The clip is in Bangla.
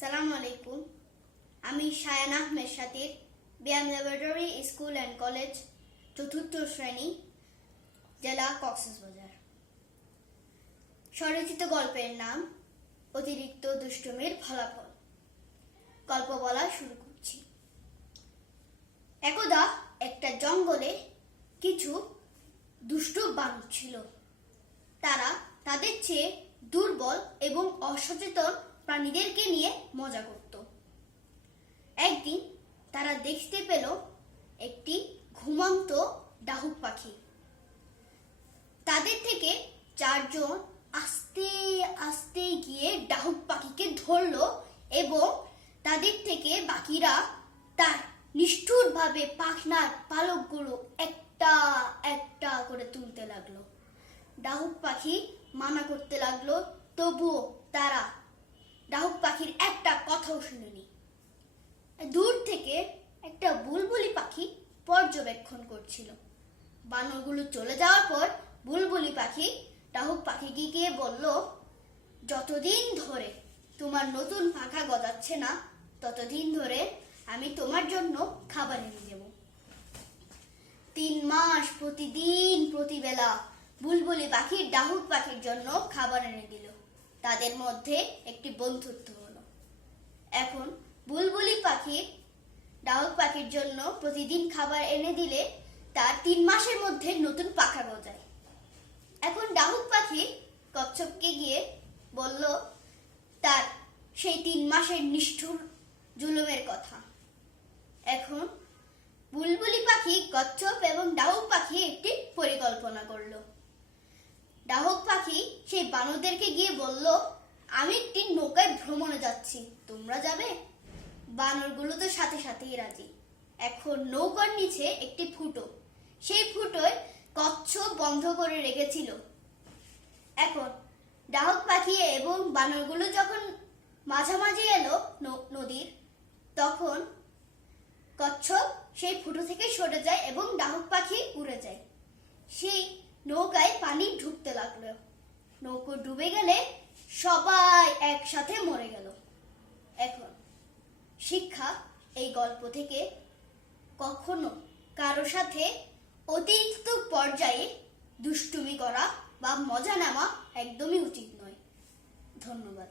সালাম আলাইকুম। আমি Shayan Ahmed সাতির BIAM laboratory school and college চতুর্থ শ্রেণি, জেলা কক্সবাজার। স্বরচিত গল্পের নাম, অতিরিক্ত দুষ্টুমির ফলাফল। গল্প বলা শুরু করছি। একদা একটা জঙ্গলে কিছু দুষ্টু বানর ছিল। তারা তাদের চেয়ে দুর্বল এবং অসচেতন প্রাণীদেরকে নিয়ে মজা করত। একদিন তারা দেখতে পেল একটি ঘুমন্ত ডাহুক পাখি। তাদের থেকে চারজন আস্তে আস্তে গিয়ে ডাহুক পাখিকে ধরলো এবং তাদের থেকে বাকিরা তার নিষ্ঠুরভাবে পাখনার পালকগুলো একটা একটা করে তুলতে লাগল। ডাহুক পাখি মানা করতে লাগল, তবুও তারা ডাহুক পাখির একটা কথাও শুনেনি। দূর থেকে একটা বুলবুলি পাখি পর্যবেক্ষণ করছিল। বানরগুলো চলে যাওয়ার পর বুলবুলি পাখি ডাহুক পাখিকে গিয়ে বলল, যতদিন ধরে তোমার নতুন পাখা গজাচ্ছে না, ততদিন ধরে আমি তোমার জন্য খাবার এনে দেবো। তিন মাস প্রতিদিন, প্রতিবেলা বুলবুলি পাখি ডাহুক পাখির জন্য খাবার এনে দিল। তাদের মধ্যে একটি বন্ধুত্ব হলো। এখন বুলবুলি পাখি ডাউক পাখির জন্য প্রতিদিন খাবার এনে দিলে তার তিন মাসের মধ্যে নতুন পাখা গজায়। এখন ডাহুক পাখি কচ্ছপকে গিয়ে বলল, তার সেই তিন মাসের নিষ্ঠুর জুলুমের কথা। এখন বুলবুলি পাখি কচ্ছপ এবং ডাহুক পাখি একটি পরিকল্পনা করল। ডাহুক পাখি সেই বানরদেরকে গিয়ে বলল, আমি একটি নৌকায় ভ্রমণে যাচ্ছি, তোমরা যাবে? বানরগুলো তো সাথে সাথেই রাজি। এখন নৌকার নিচে একটি ফুটো, সেই ফুটোয় কচ্ছপ বন্ধ করে রেখেছিল। এখন ডাহক পাখি এবং বানরগুলো যখন মাঝামাঝি এলো নদীর, তখন কচ্ছপ সেই ফুটো থেকে সরে যায় এবং ডাহক পাখি উড়ে যায়। সেই নৌকায় পানি ঢুকতে লাগল। নৌকো ডুবে গেলে সবাই একসাথে মরে গেল। এখন শিক্ষা এই গল্প থেকে কখনো কারও সাথে অতিরিক্ত পর্যায়ে দুষ্টুমি করা বা মজা নেওয়া একদমই উচিত নয়। ধন্যবাদ।